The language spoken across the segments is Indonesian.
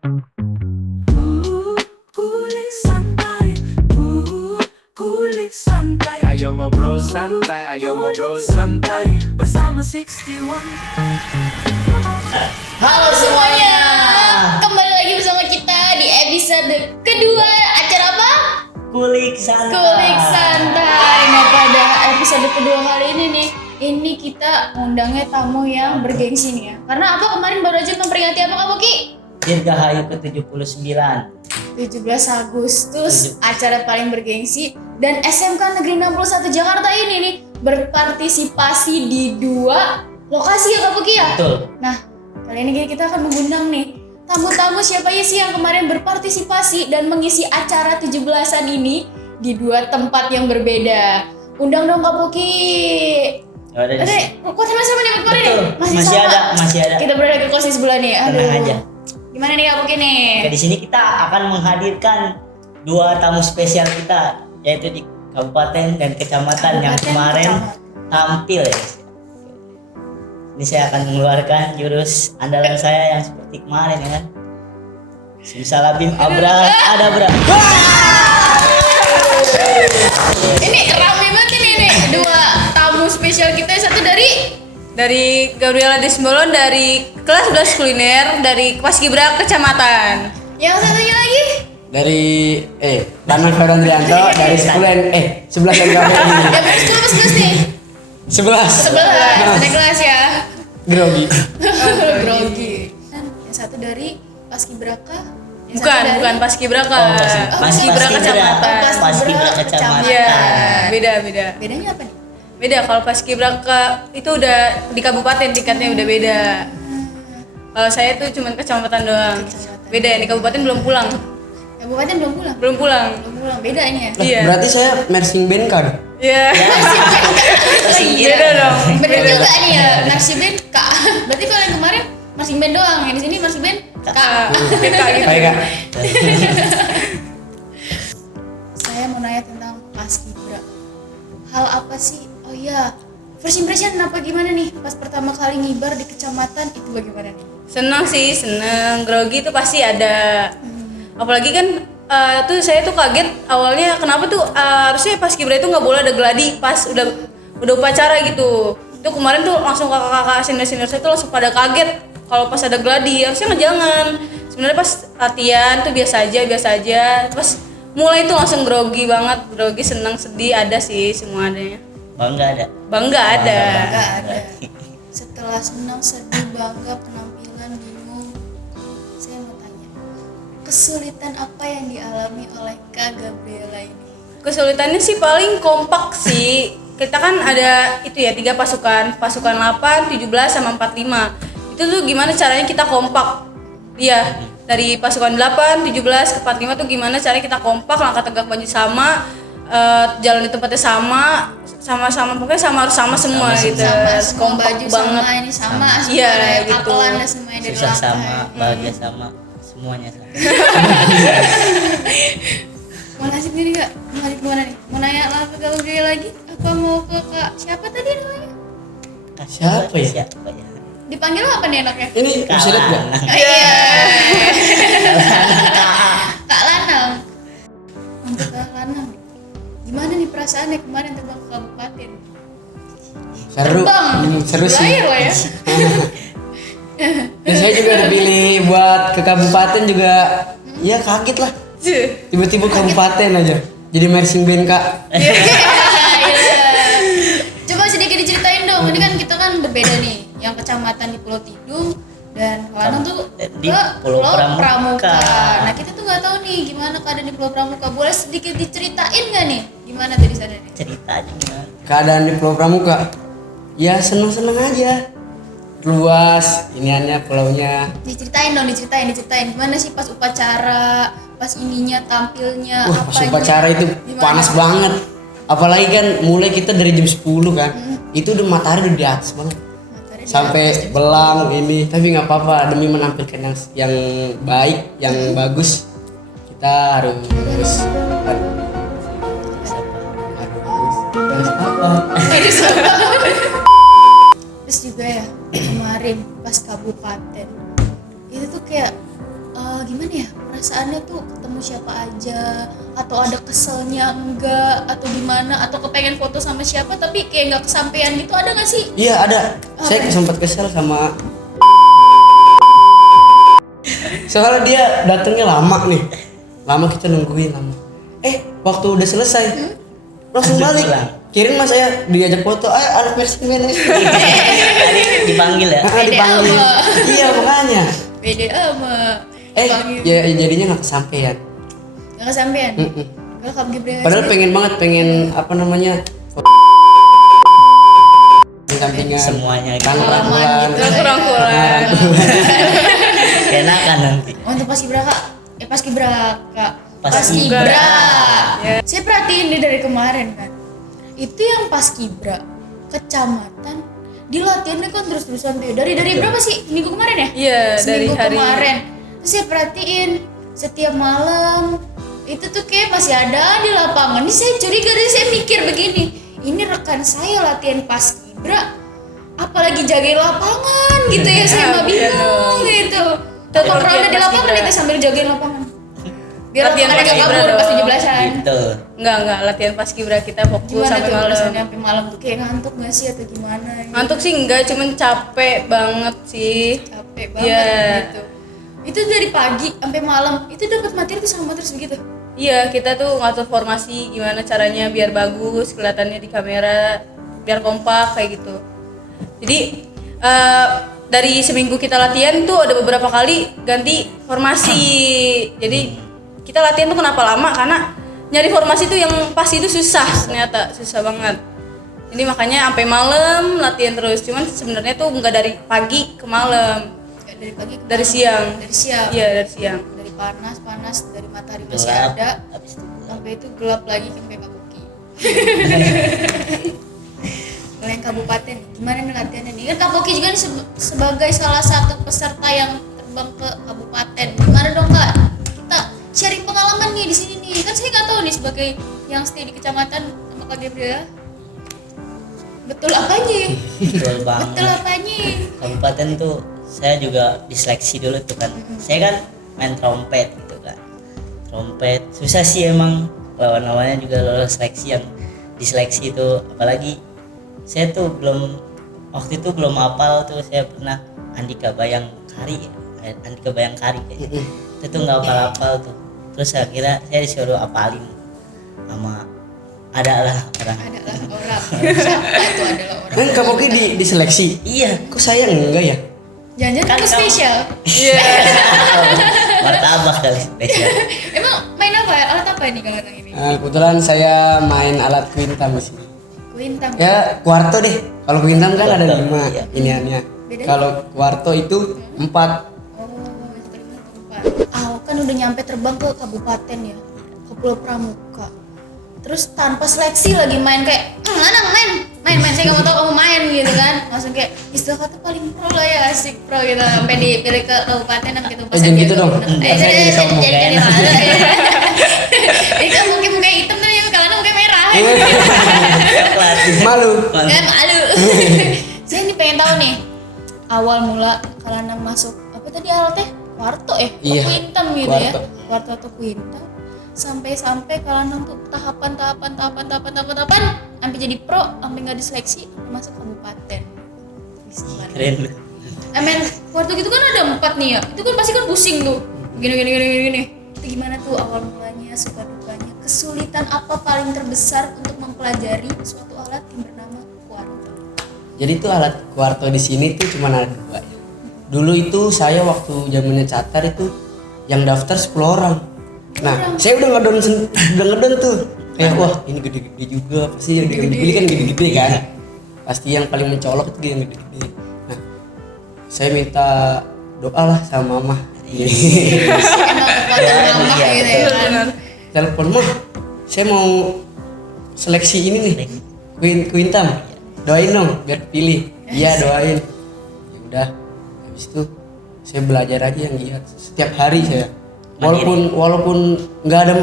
Kulik santai, kulik santai. Ayo ngobrol santai, ayo ngobrol santai bersama 61. Halo semuanya, kembali lagi bersama kita di episode kedua acara apa? Kulik santai. Kulik santai. Nah, pada episode kedua kali ini kita undangnya tamu yang bergengsi nih ya. Karena apa, kemarin baru aja memperingati apa kamu Ki? Dirgahayu ke-79. 17 Agustus, acara paling bergengsi, dan SMK Negeri 61 Jakarta ini nih berpartisipasi di 2 lokasi ya Kak Puki ya? Betul. Nah, kali ini kita akan mengundang nih tamu-tamu siapa aja sih yang kemarin berpartisipasi dan mengisi acara 17-an ini di 2 tempat yang berbeda. Undang dong Kak Puki. Ada di Oke, kuotin masih sama nih kemarin nih? Masih sama. ada. Kita berada ke kos di sebelah nih. Aduh. Tenang aja. Gimana nih Kak Puki nih? Oke, di sini kita akan menghadirkan 2 tamu spesial kita, yaitu di kabupaten dan kecamatan yang Kabupaten, kemarin kecamatan. tampil ya. Ini saya akan mengeluarkan jurus andalan saya yang seperti kemarin ya kan. Simsalabim Adabra. Ini rame banget ini nih, 2 tamu spesial kita. Yang satu Dari Gabriela Desmolon dari kelas 11 kuliner dari Paskibra Kecamatan. yang satunya lagi Dari Ranman Ferandrianto dari 11 NKPI. ya beres nih 11 ada kelas ya. grogi. Grogi. Dan yang satu dari Paskibraka. Yang satu Bukan dari Paskibraka. Oh, Paskibra Kecamatan. Paskibra Kecamatan. Iya, beda. Bedanya apa nih? Beda, kalau Paskibraka itu udah di kabupaten tingkatnya udah beda. Kalau saya tuh cuma kecamatan doang. Kecamatan. Beda, yang di kabupaten belum pulang. Kabupaten belum pulang. Belum pulang. Beda ini ya. Iya. Berarti saya marching band kan? Iya. Beda dong. Bener juga nih ya, marching band Kak. Berarti kalau yang kemarin marching band doang, yang di sini marching band Kak. Kita gitu. Baik Kak. Saya mau nanya tentang Paskibra. Hal apa sih? Oh iya, first impression apa gimana nih pas pertama kali ngibar di kecamatan itu bagaimana nih? Senang sih, senang. Grogi tuh pasti ada. Apalagi kan tuh saya tuh kaget awalnya kenapa tuh harusnya Paskibra itu nggak boleh ada gladi pas udah upacara gitu. Itu kemarin tuh langsung kakak-kakak senior-senior saya tuh langsung pada kaget kalau pas ada gladi. Harusnya nggak jangan. Sebenarnya pas latihan tuh biasa aja. Pas mulai tuh langsung grogi banget, grogi, senang, sedih ada sih, semua adanya. Bangga ada. Bangga ada. Nggak ada. Setelah senang, sedih, bangga, penampilan, bingung, saya mau tanya, kesulitan apa yang dialami oleh Kak Gabriela ini? Kesulitannya sih paling kompak sih. Kita kan ada itu ya 3 pasukan 8, 17 sama 45. Itu tuh gimana caranya kita kompak? Iya, dari pasukan 8, 17 ke 45 tuh gimana caranya kita kompak, langkah tegak maju sama, jalan di tempatnya sama pokoknya harus sama semua gitu. Sama Kompak baju banget. sama ini sama, Iya, ada gitu. kapelan dan semuanya dari Susah lantai. sama, bahagia sama, semuanya sama. Mau ngasih sendiri Kak? Mau ngasih kemana nih? Mau nanya lah ke Gabriela lagi? Apa mau ke Kak siapa tadi namanya? Siapa ya? Siapa ya? Dipanggil apa nih enaknya? Ini bisa lihat nggak? Iya. Kak Lanang. Untuk Kak Lanang. Gimana nih perasaannya kemarin terbang ke kabupaten? Seru. Seru sih. Berair lah ya. Dan saya juga dipilih buat ke kabupaten juga. Ya kaget lah. Tiba-tiba kabupaten aja. Jadi marching band Kak. Iya. Coba sedikit diceritain dong. Ini kan kita kan berbeda nih. Yang kecamatan di Pulau Tidung dan Lanang tuh Di ke Pulau Pramuka. Nah kita tuh nggak tahu nih gimana keadaan di Pulau Pramuka. Boleh sedikit diceritain nggak nih? Gimana tuh di sana nih? Cerita aja gimana? Keadaan di Pulau Pramuka. Ya seneng-seneng aja. Luas, iniannya pulaunya. Diceritain gimana sih pas upacara, pas ininya tampilnya, Wah, pas apanya, upacara itu gimana? panas banget. Apalagi kan mulai kita dari jam 10 kan. Itu udah matahari udah di atas banget. Matahari di Sampai atas. belang ini, tapi nggak apa-apa demi menampilkan yang baik, yang bagus. Kita harus Terus juga ya kemarin pas kabupaten itu tuh kayak gimana ya, perasaannya tuh ketemu siapa aja, atau ada keselnya enggak, atau gimana, atau kepengen foto sama siapa tapi kayak nggak kesampaian gitu, ada nggak sih? Iya ada. Saya sempat kesel sama soalnya dia datangnya lama nih. Lama kita nungguin lama. Waktu udah selesai langsung balik. pulang. Kirim mas saya diajak foto, anak Persib Menes. Dipanggil ya. Dipanggil. ama. Iya makanya. Beda sama Ya jadinya nggak kesampaian. nggak kesampaian. Mm-mm. Kalau Kak Gabriel Padahal sendiri, pengen apa namanya? Sampingan. Semuanya gitu. Rangkulan. gitu. Rangkulan. Enakan nanti. untuk Paskibra Kak, Paskibra Kak, Paskibra. Ya. Saya perhatiin nih dari kemarin kan, itu yang Paskibra kecamatan dilatihannya kan terus-terusan tuh. Dari berapa sih, minggu kemarin ya? Iya, dari Seminggu hari kemarin. Terus saya perhatiin setiap malam itu tuh kayak masih ada di lapangan. Ini saya curiga, dari saya mikir begini, ini rekan saya latihan Paskibra apalagi jagain lapangan gitu ya, saya mah bingung gitu. Tetap Kalau latihan ada di lapangan Paskibra. itu sambil jagain lapangan. Biar Latihan lapangan gak Paskibra kabur pas dong. 17-an. Gitu. Enggak, latihan Paskibra kita fokus Gimana sampai tuh malam. rasanya sampai malam tuh, kayak ngantuk gak sih atau gimana gitu? Ngantuk sih enggak, cuman capek banget sih. Capek banget Iya. gitu. Itu dari pagi sampai malam itu dapat materi tuh sama terus begitu. Iya, kita tuh ngatur formasi gimana caranya biar bagus kelihatannya di kamera, biar kompak kayak gitu. Jadi dari seminggu kita latihan tuh ada beberapa kali ganti formasi. Jadi kita latihan tuh kenapa lama? Karena nyari formasi tuh yang pas itu susah, ternyata susah banget. Jadi makanya sampai malam latihan terus. Cuman sebenarnya tuh nggak dari pagi ke malam, Kayak dari pagi ke dari malam. siang. Dari siang. Iya, dari siang. Dari panas, dari matahari masih Gelap. ada, Habis itu gelap. sampai itu gelap lagi sampai Kabuki. Kalau yang kabupaten, gimana nih latihannya nih? Kan Kabuki juga nih sebagai salah satu peserta yang terbang ke kabupaten. Gimana dong Kak? Kita sharing pengalaman nih di sini nih. Kan saya nggak tahu nih sebagai yang stay di kecamatan sama Kak Gabriela. Betul apanya? Betul banget. Betul apanya? Kabupaten tuh saya juga diseleksi dulu tuh kan. Saya kan main trompet gitu kan. Trompet susah sih emang, lawan-lawannya juga lolos seleksi, yang diseleksi itu apalagi saya tuh waktu itu belum hafal tuh. Saya pernah Andika Bayangkari ya, Andika Bayangkari kayaknya. Itu tuh nggak hafal tuh. Terus akhirnya saya disuruh hafalin sama adalah orang. Adalah orang. Siapa itu adalah orang? Kan Kak Poki diseleksi. Iya. Kok saya enggak ya? Jangan-jangan Kan kamu kamu- spesial. Iya. Martabak kali spesial. Emang main apa ya? Alat apa ini kalau yang ini? Kebetulan saya main alat kuintam di sini. Kuintam. Ya kuarto deh. Kalau kuintam kan ada Kuarto, 5 iya. iniannya. Bedanya? Kalau kuarto itu 4. Oh, itu tadi tempat. Kan udah nyampe terbang ke kabupaten ya, ke Pulau Pramuka. Terus tanpa seleksi lagi main kayak, Anang main, saya nggak mau tahu kamu main gitu kan. Langsung kayak istilah kata paling pro lah ya, asik pro gitu. Sampai dipilih ke kabupaten dan gitu. Jangan gitu dong. Saya jadi sombong, gak enak. Jadi kan mungkin muka hitam tapi yang kalau muka merah. Coklat. Malu. Kan malu. Saya ini pengen tahu nih, awal mula kalian masuk apa tadi alatnya? Kuarto ya? Iya, Kuintam gitu ya? kuarto. Kuarto atau kuintam. Sampai kalian tuh tahapan sampai jadi pro, sampai nggak diseleksi, sampai masuk kabupaten. Keren lu. Kuarto gitu kan ada 4 nih ya. Itu kan pasti kan pusing tuh. Gini. Itu gimana tuh awal mulanya, suka dukanya, kesulitan apa paling terbesar untuk mempelajari suatu alat yang bernama kuarto? Jadi tuh alat kuarto di sini tuh cuma ada 2 ya. Dulu itu saya waktu zamannya catar itu yang daftar 10 orang. Nah, saya udah ngedon tuh. Kayak wah, ini gede-gede juga. Pasti yang dibeli kan gede-gede kan. Pasti yang paling mencolok itu yang gede-gede. Nah, saya minta doa lah sama mama. Emang kekuatan mama iya, gitu ya kan. Telepon mah, saya mau seleksi ini nih, kuintam. Doain dong biar pilih. Iya doain. Ya udah, habis itu saya belajar aja yang giat setiap hari saya. Walaupun nggak ada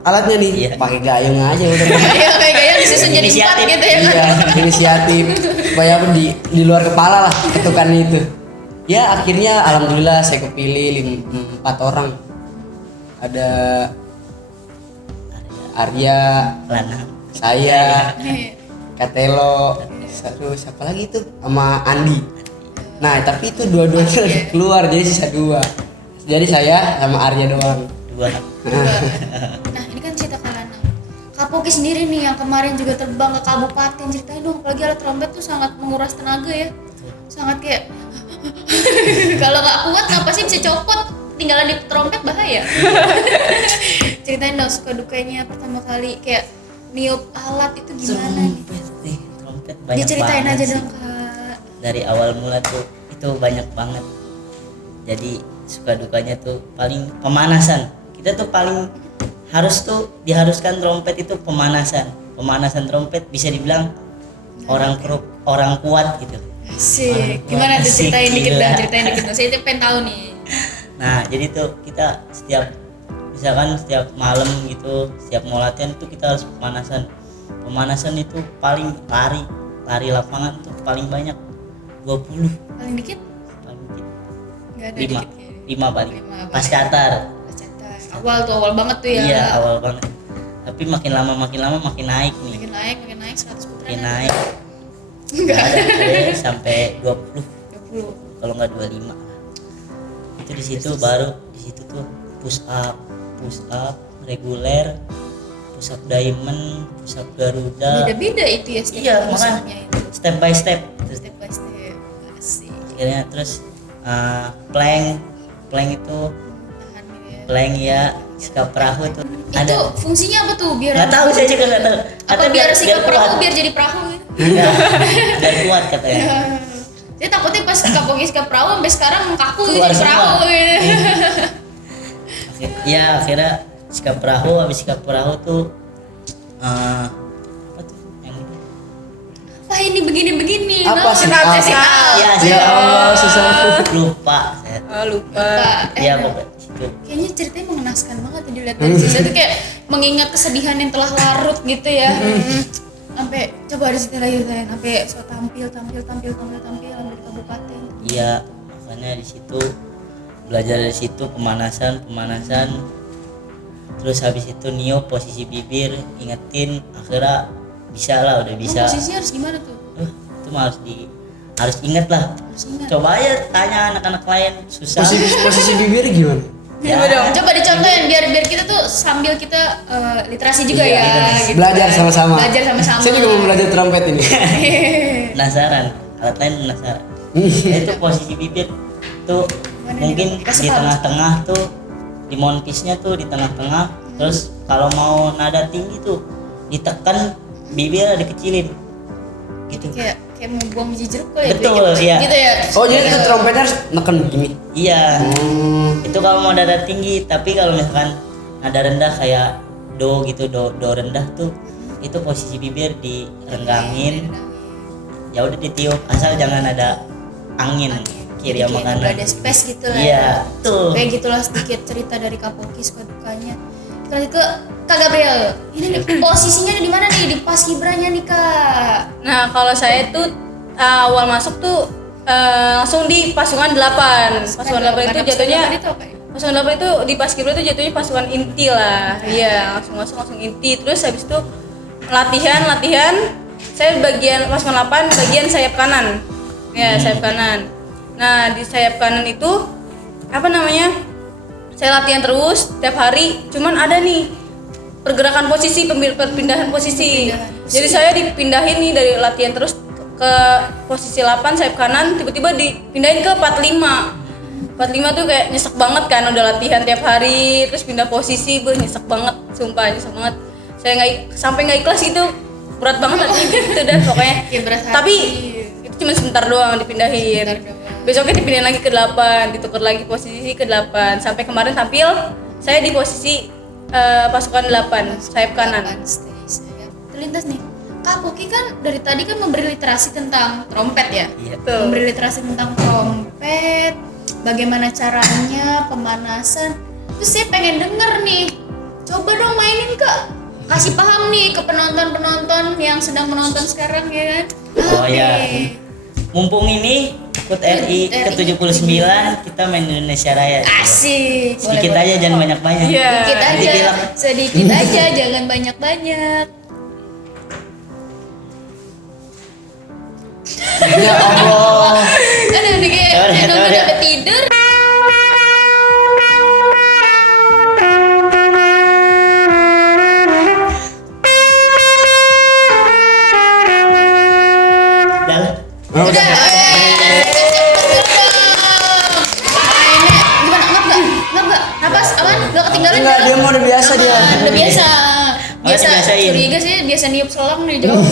alatnya nih, Iya. pakai gayung aja udah. Iya kayak gaya disusun jadi 4 Inisiatif. gitu ya kan. Iya, inisiatif supaya apa di luar kepala lah ketukan itu. Ya akhirnya alhamdulillah saya kepilih 4 orang ada Arya, Lana. saya, Katelo, terus siapa lagi tuh sama Andi. Nah tapi itu dua-duanya lagi keluar jadi sisa 2. Jadi saya sama Arya doang. 2. Nah ini kan cerita Kak Lana. Kak Poki sendiri nih yang kemarin juga terbang ke kabupaten, ceritain dong. Apalagi alat trompet tuh sangat menguras tenaga ya. Sangat kayak kalau nggak kuat kenapa sih bisa copot, tinggalan di trompet bahaya. Ceritain dong suka dukanya pertama kali kayak niup alat itu gimana nih? Trompet banyak Diceritain banget aja sih. dong Kak. Dari awal mula tuh itu banyak banget. Jadi suka dukanya tuh paling pemanasan. Kita tuh paling harus tuh diharuskan trompet itu pemanasan. Pemanasan trompet bisa dibilang orang kuat gitu. Asik. Gimana tuh Asik, ceritain dikit gila. dong, ceritain dikit dong. Saya pengen tahu nih. Nah jadi tuh kita setiap malam gitu, setiap mau latihan tuh kita harus pemanasan itu paling lari lapangan tuh paling banyak 20 Paling dikit? paling dikit Enggak ada 5 dikit ya. 5 paling 5 pas catar. Pas catat. Awal banget tuh ya. Iya awal banget, tapi makin lama makin naik nih, Makin naik 100 putaran. makin ada. naik Enggak ada. ada sampai 20 20. kalau nggak 25. Itu di situ baru di situ tuh push up reguler, push up diamond, push up garuda. Beda-beda itu ya setiap Iya pusatnya makanya itu. step by step. Terus Step by step. Asik. akhirnya terus plank itu Tahan gitu ya. plank ya, sikap perahu tuh Itu ada. fungsinya apa tuh biar Nggak tahu saya juga nggak tahu. apa Katanya biar sikap perahu kuat. biar jadi perahu gitu. Iya, biar kuat katanya. Saya takutnya pas kapoknya sikap perahu sampai sekarang kaku Keluar jadi semua. perahu gitu. Ya akhirnya sikap perahu, habis sikap perahu tuh apa tuh yang ini? Wah ini begini-begini. Apa sih? Sesi Ah. A. Ya, Ya Allah susah. lupa saya. Lupa. Ya pokoknya situ. Kayaknya ceritanya mengenaskan banget ya dilihat dari sini tuh kayak mengingat kesedihan yang telah larut gitu ya. Sampai coba diceritain lagi Zain, sampai so tampil di kabupaten. Iya, makanya di situ belajar dari situ pemanasan. Terus habis itu niup posisi bibir, ingetin, akhirnya bisa lah, udah bisa. Posisinya harus gimana tuh? Itu mah harus inget lah. Harus ingat. Coba aja tanya anak-anak lain, susah. Posisi bibir gimana? Ya, Coba dicontohin biar kita tuh sambil kita literasi juga Iya, ya. literasi. Gitu. Belajar sama-sama. Belajar sama-sama. Saya juga mau belajar trompet ini. penasaran, alat lain penasaran. Itu posisi bibir tuh Gimana mungkin nih, Dok? Kasih di tahu. tengah-tengah tuh, di mouthpiece-nya tuh di tengah-tengah. Terus kalau mau nada tinggi tuh ditekan, bibir dikecilin. Gitu. kayak mau buang biji jeruk kok ya. Betul, gitu. iya. Gitu ya. Oh jadi itu trompetnya harus neken begini. Iya. Hmm. Itu kalau mau nada tinggi, tapi kalau misalkan nada rendah kayak do gitu, do rendah tuh itu posisi bibir direnggangin. Ya udah ditiup, asal jangan ada angin kiri sama Kayak kanan. ada space gitu lah. Iya, tuh. Kayak gitulah sedikit cerita dari Kak Poki suka dukanya. Kita lanjut ke Kak Gabriel. Ini nih posisinya di mana nih di paskibranya nih Kak? Nah, kalau saya tuh awal masuk tuh langsung di pasukan 8. Pasukan 8 itu jatuhnya itu apa ya? pasukan 8 itu di Paskibra itu jatuhnya pasukan inti lah. Iya, langsung masuk langsung inti. Terus habis itu latihan. Saya bagian pasukan 8 bagian sayap kanan. Ya, sayap kanan. Nah, di sayap kanan itu apa namanya? Saya latihan terus tiap hari. Cuman ada nih pergerakan posisi, perpindahan posisi. Jadi saya dipindahin nih dari latihan terus ke posisi 8 sayap kanan, tiba-tiba dipindahin ke 45. 45 tuh kayak nyesek banget kan, udah latihan tiap hari terus pindah posisi, nyesek banget, sumpah nyesek banget. Saya sampai nggak ikhlas gitu, berat banget hati gitu dah pokoknya. Ya, berat hati. Tapi itu cuma sebentar doang dipindahin. Sebentar doang. Besoknya dipindahin lagi ke 8, ditukar lagi posisi ke 8. Sampai kemarin tampil saya di posisi pasukan 8 sayap kanan. Terlintas nih. Kak Poki kan dari tadi kan memberi literasi tentang trompet ya. Iya. Tuh. Memberi literasi tentang trompet, bagaimana caranya, pemanasan. Terus saya pengen denger nih. Coba dong mainin Kak. Kasih paham nih ke penonton-penonton yang sedang menonton sekarang ya kan. Oh Oke. ya. Mumpung ini HUT RI ke-79 kita main Indonesia Raya. Asik. Sedikit Boleh, aja boleh. jangan banyak-banyak. Iya. Sedikit Nanti aja, bilang, sedikit aja, jangan banyak-banyak. Ya Allah. Aduh, udah kayak Coba, nunggu coba. dapet tidur. Dah lah. Oh, Udah. Gimana? Ngap nggak? Ngap nggak? Napas aman? Nggak ketinggalan? Enggak, dia mau udah biasa dia. Aman, udah biasa. Biasa. dibiasain. Curiga sih, biasa niup selang nih jawab.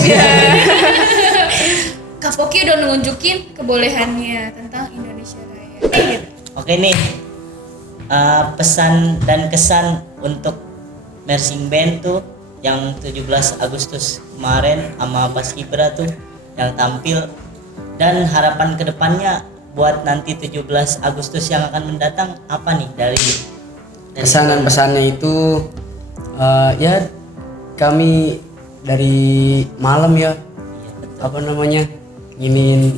Kak Poki udah nunjukin kebolehannya tentang Indonesia Raya. Gitu. Oke nih, pesan dan kesan untuk marching band tuh yang 17 Agustus kemarin sama Paskibra tuh yang tampil, dan harapan kedepannya buat nanti 17 Agustus yang akan mendatang apa nih dari Kesan dan pesannya itu ya kami dari malam ya, apa namanya, nginin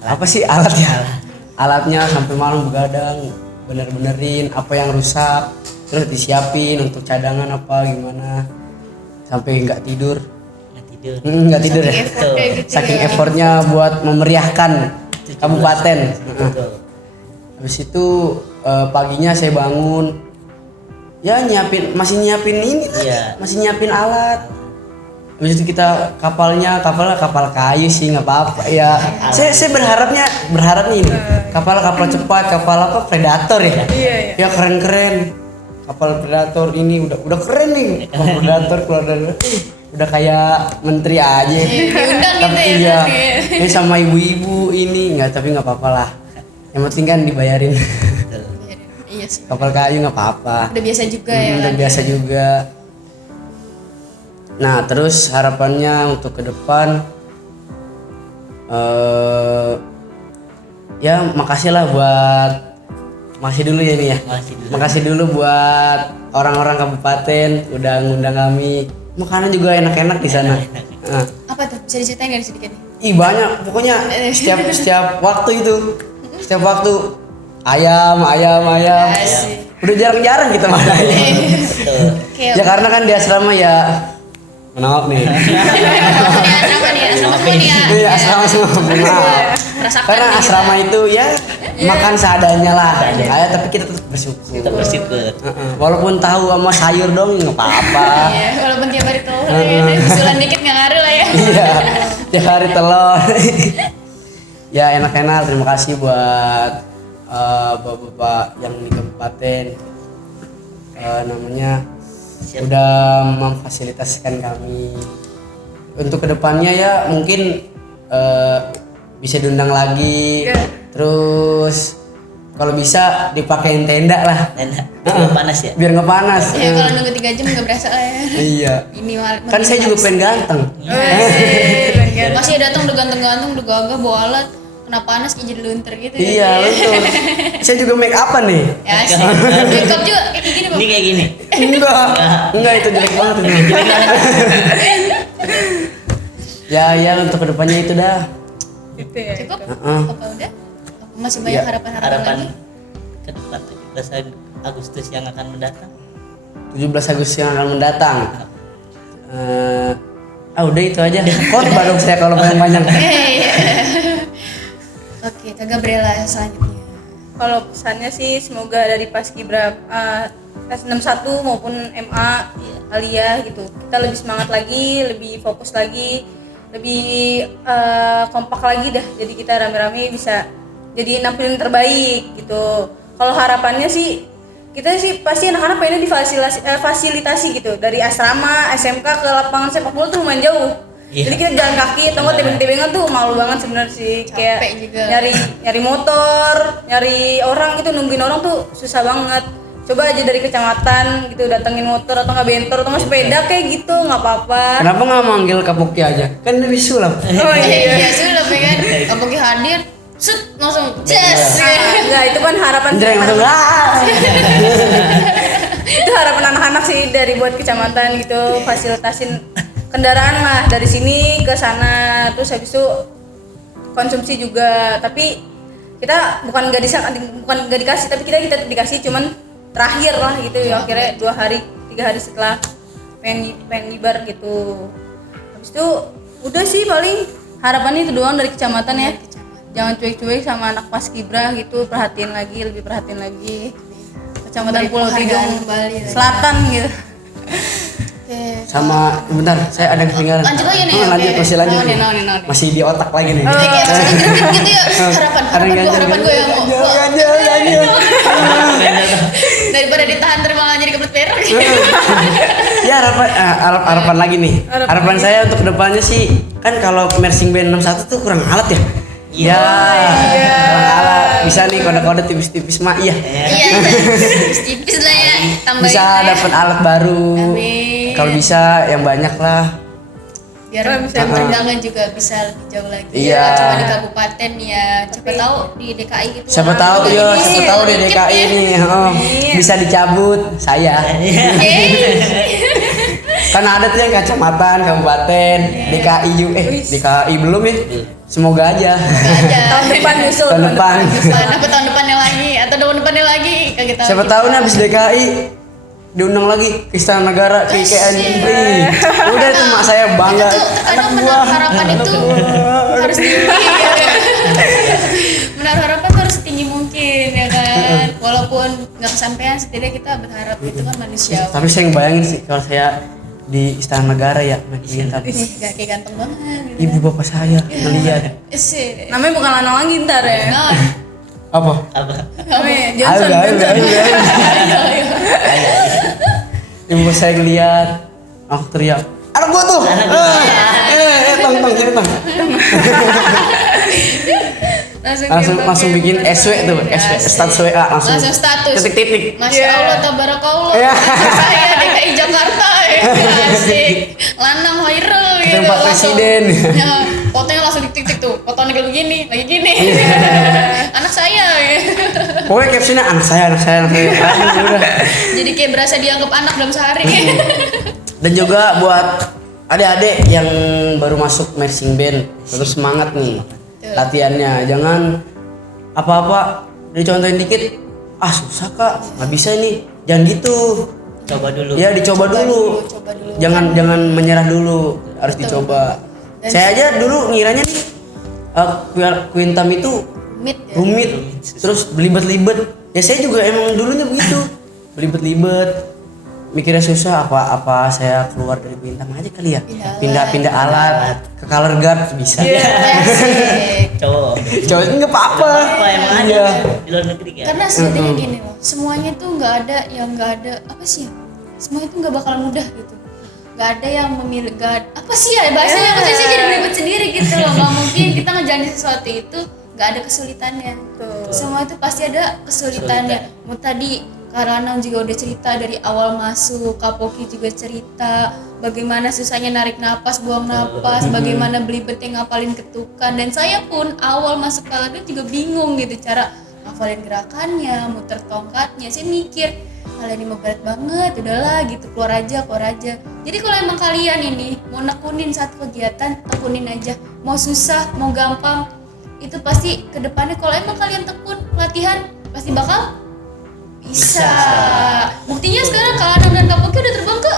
apa sih alatnya sampai malam begadang, bener-benerin apa yang rusak, terus disiapin untuk cadangan apa gimana, sampai nggak tidur. Nggak tidur ya. Effort kayak gitu Saking ya. effortnya buat memeriahkan 17. kabupaten. Betul. Habis itu paginya saya bangun, ya masih nyiapin ini lah, Iya. masih nyiapin alat. Habis itu kita kapal kayu sih nggak apa-apa ya. Saya berharapnya ini kapal cepat, kapal apa predator ya. Iya. Ya keren kapal predator ini udah keren nih, kapal predator keluar dari udah kayak menteri aja. Diundang Tapi gitu ya. iya, ini sama ibu-ibu ini tapi nggak apa-apa lah. Yang penting kan dibayarin. Iya sih. Kapal kayu nggak apa-apa. Udah biasa juga ya. Udah kan? biasa juga. Nah terus harapannya untuk ke depan, ya makasih lah makasih dulu ya nih ya. Makasih dulu buat orang-orang kabupaten udah ngundang kami. Makanan juga enak-enak di sana. Nah, Apa tuh? Bisa diceritain nggak sedikit nih? ih banyak, pokoknya setiap waktu itu, setiap waktu ayam. Asik. Udah jarang-jarang kita makan. Betul. Kayak Ya karena kan di asrama ya, maaf nih. asrama nih, asrama semua nih ya. Iya asrama semua maaf. Merasakan Karena nih. asrama itu ya makan seadanya lah. Ya, tapi kita tetap bersyukur. Kita bersyukur. Heeh. Walaupun tahu sama sayur dong nggak apa-apa. Iya, walaupun tiap hari telur ya, usulan dikit nggak ngaruh lah ya. Iya. Tiap hari telur. Ya enak-enak. Terima kasih buat bapak-bapak yang di kabupaten, namanya Siap. udah memfasilitasikan kami. Untuk kedepannya ya mungkin bisa diundang lagi. Iya. Terus kalau bisa dipakein tenda lah. Enak. Biar panas ya. Biar nggak panas. Ya kalau nunggu 3 jam nggak berasa lah ya. Iya. Ini Kan saya juga pengen ganteng. Masih datang udah ganteng-ganteng, udah gagah bawa alat. Kena panas kayak jadi lunter gitu. Iya betul. Saya juga make upan nih. Ya sih. Makeup juga kayak gini bang. Ini kayak gini. Enggak itu jelek banget itu. Ya untuk kedepannya itu dah. Gitu ya. Cukup? Heeh. Apa udah? Apa masih banyak Iya. harapan-harapan Harapan lagi? ke depan 17 Agustus yang akan mendatang. 17 Agustus yang akan mendatang. Udah itu aja. Khotbah dong saya kalau banyak-banyak. Iya. Oke, Kak Gabriela selanjutnya. Kalau pesannya sih semoga dari Paskibra S61 maupun MA Alia gitu, kita lebih semangat lagi, lebih fokus lagi, lebih kompak lagi dah. Jadi kita rame-rame bisa jadi nampilin terbaik gitu. Kalau harapannya sih kita sih pasti anak-anak pengen fasilitasi gitu, dari asrama, SMK ke lapangan sepak bola tuh lumayan jauh. Iya. Jadi kita jalan kaki atau nggak tebeng-tebengan tuh malu banget sebenarnya sih. Capek Kayak juga. nyari motor, nyari orang gitu, nungguin orang tuh susah banget. Coba aja dari kecamatan gitu datengin motor atau nggak bentor atau nggak sepeda kayak gitu nggak apa-apa. Kenapa nggak manggil Kapoki aja? Kan lebih sulap. Oh iya. Iya sudah pengen. Kak Poki hadir, set langsung jas. Enggak, itu kan harapan Jreng langsung itu harapan anak-anak sih dari buat kecamatan gitu, fasilitasin kendaraan lah dari sini ke sana, terus habis itu konsumsi juga. Tapi kita bukan nggak dikasih, tapi kita dikasih cuman terakhir lah gitu ya, akhirnya 2 hari 3 hari setelah pengen ngibar gitu. Habis itu udah sih paling harapannya itu doang dari kecamatan ya. Jangan cuek-cuek sama anak paskibra gitu, lebih perhatiin lagi. Kecamatan Memberi Pulau penghargaan Tidung kembali ya. Selatan gitu. Oke. Sama bentar, saya ada yang ketinggalan. Lanjut lagi nih, Lanjut, oke. masih lanjut. Naon nih, nih. naon nih. Masih di otak lagi nih. Kayak sedikit gitu ya, harapan gue yang mau daripada ditahan terima jadi kebelet berak. Ya harapan lagi nih. Harapan saya untuk kedepannya sih, kan kalau Mersing Band 61 tuh kurang alat ya. Iya. Kurang alat. Bisa nih kode-kode tipis-tipis mah iya. Iya, tipis lah ya, tambahin Bisa lah ya. dapat alat baru. Amin. Kalau bisa yang banyak lah. Biar Kalau bisa- perkembangan juga bisa lebih jauh lagi. Iya. Nggak cuma di kabupaten ya, siapa tahu di DKI gitu. Siapa orang tahu juga ya, ini siapa tahu di dikit DKI ya. nih, bisa dicabut saya. Yeay. Kan ada tuh yang kecamatan, kabupaten, DKI DKI belum ya. Semoga aja. Aja. Tahun depan nyusul. Tahun depan. Apa tahun depannya lagi atau tahun depannya lagi kayak gitu. Siapa tahu nih habis DKI diundang lagi ke Istana Negara ke IKN. Udah itu mak saya bangga. Itu tuh kadang menaruh harapan itu harus tinggi ya kan? Menaruh harapan tuh harus setinggi mungkin ya kan, walaupun nggak kesampaian setidaknya kita berharap itu kan manusiawi. Tapi saya ngebayangin sih kalau saya di Istana Negara ya, Bintang. Gak kayak ganteng banget gitu. Ibu bapak saya ngeliat Sih. Namanya bukan lanang lagi ntar ya. Non. apa? Apa? Namanya Johnson. Ibu bapak saya ngeliat, aku teriak, anak gua tuh. Tong sini tong. Langsung bikin SW tuh, status WA Langsung status. titik-titik. Masya Allah, tabarakallah. Iya. Saya DKI Jakarta ya. Asik. Lanang viral gitu. Ketemu Pak langsung. Presiden. Ya, fotonya langsung titik-titik tuh. Fotonya lagi begini, lagi gini. Anak saya ya. Pokoknya captionnya anak saya. Aduh, udah. Jadi kayak berasa dianggap anak dalam sehari. Dan juga buat adik-adik yang baru masuk marching band, terus semangat nih latihannya. Jangan apa-apa dicontohin dikit, susah kak, nggak bisa ini. Jangan gitu. Coba dulu. Ya dicoba dulu. Coba dulu. Jangan menyerah dulu, harus dicoba. Dan Saya aja dulu ngiranya nih Quintam itu Rumit ya. rumit, terus belibet-libet. Ya saya juga emang dulunya begitu, belibet-libet, mikirnya susah. Apa saya keluar dari Quintam aja kali ya, pindah alat ke color guard bisa. Asik. Cowok. Cowok ini nggak apa-apa. Apa emang ada Iya. di luar negeri kan? Karena sebenarnya gini loh, semuanya tuh nggak ada yang nggak ada apa sih ya? Semuanya tuh nggak bakal mudah gitu. Nggak ada yang memilih, apa sih ya bahasanya? Aku sih jadi beribet sendiri gitu loh. Nggak mungkin kita ngejalanin sesuatu itu nggak ada kesulitannya. Semua itu pasti ada kesulitannya. Mau tadi Karanang juga udah cerita dari awal masuk, Kapoki juga cerita bagaimana susahnya narik napas, buang napas, bagaimana belibetnya ngapalin ketukan. Dan saya pun awal masuk Kaladan juga bingung gitu cara ngapalin gerakannya, muter tongkatnya. Saya mikir, kalian ini mau berat banget, udahlah gitu, keluar aja. Jadi kalau emang kalian ini mau nekunin satu kegiatan, tekunin aja. Mau susah, mau gampang, itu pasti kedepannya kalau emang kalian tekun latihan pasti bakal bisa. Buktinya sekarang Kalanang dan Kapoki udah terbang ke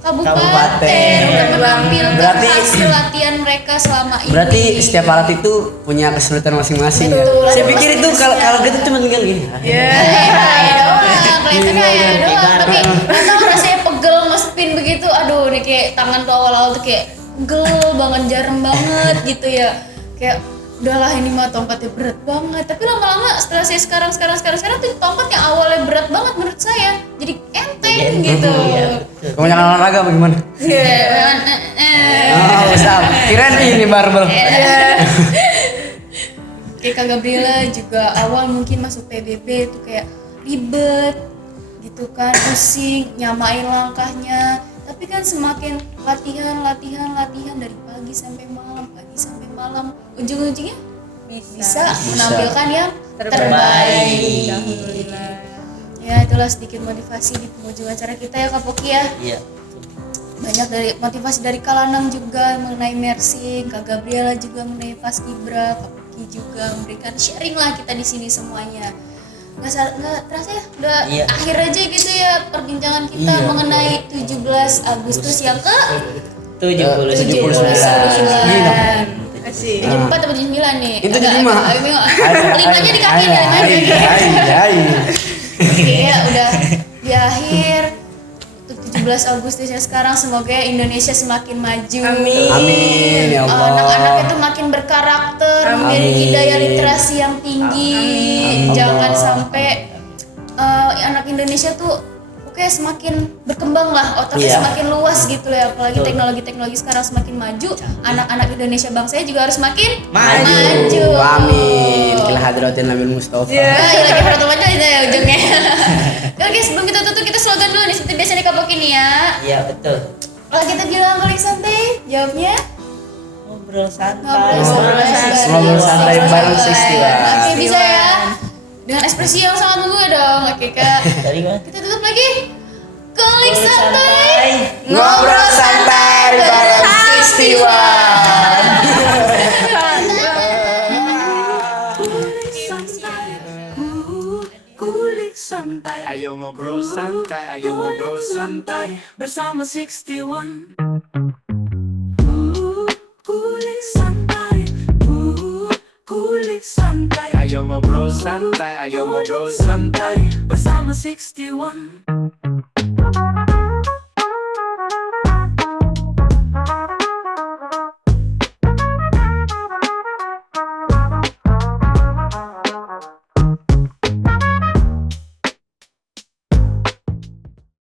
kabupaten, udah menampilkan Berarti- hasil latihan mereka selama ini. Berarti setiap alat itu punya kesulitan masing-masing ya. Betul. Saya pikir itu kalau gitu cuma tinggal gini. Kayak doang, kelihatannya kayak doang, tapi nggak tahu rasanya pegel nge-spin begitu. Aduh, nih kayak tangan tuh awal-awal tuh kayak pegel banget, jarem banget gitu ya. Kayak udahlah ini mah tongkatnya berat banget. Tapi lama-lama setelah saya sekarang tuh tongkat yang awalnya berat banget menurut saya jadi enteng gitu. Kebanyakan olahraga bagaimana? Oh, Ustaz. Kirain ini barbel. Kayak Kak Gabriela juga awal mungkin masuk PBB tuh kayak ribet gitu kan, pusing nyamain langkahnya. Tapi kan semakin latihan dari pagi sampai malam, ujung-ujungnya bisa menampilkan yang terbaik. Ya itulah sedikit motivasi di penghujung acara kita ya Kak Poki ya. Iya. Banyak dari motivasi dari Kalanang juga mengenai mersing, Kak Gabriela juga mengenai paskibra, Kak Poki berbagi juga, memberikan sharing lah kita di sini semuanya. Nggak terasa ya, udah Iya. akhir aja gitu ya perbincangan kita Iya. mengenai 17 Agustus yang ke 79. 79. Asik. 74 atau 79 nih? Itu Agak- 75. agak bingung. Limanya di kaki ya, limanya di kaki. Iya, udah di akhir untuk 17 Agustusnya sekarang, semoga Indonesia semakin maju. Amin. Amin ya Allah. Anak-anak itu makin berkarakter, memiliki daya literasi yang tinggi. Amin. Jangan Allah. sampai anak Indonesia tuh semakin berkembang lah, otaknya Iya. semakin luas gitu ya. Apalagi Betul. teknologi-teknologi sekarang semakin maju, anak-anak Indonesia bangsanya juga harus makin Maju. Amin. Kila hadratin Nabi Mustafa. Iya. Ya lagi pertemuan aja ya ujungnya. Oke, sebelum kita tutup kita slogan dulu nih seperti biasa di Kapok ini ya. Iya betul. Kalau kita bilang paling santai, jawabnya Ngobrol santai. Ngobrol santai bareng 61. Oke, bisa ya. Dengan ekspresi yang sangat menggugah dong. Oke, Kak. Dari mana? Kita tutup lagi. Kulik Ngobrol santai. Ngobrol santai bareng 61. Kulik santai, ayo ngobrol santai, ayo ngobrol santai bersama 61. Kulik santai, kulik santai, ayo ngobrol santai, ayo ngobrol santai bersama 61.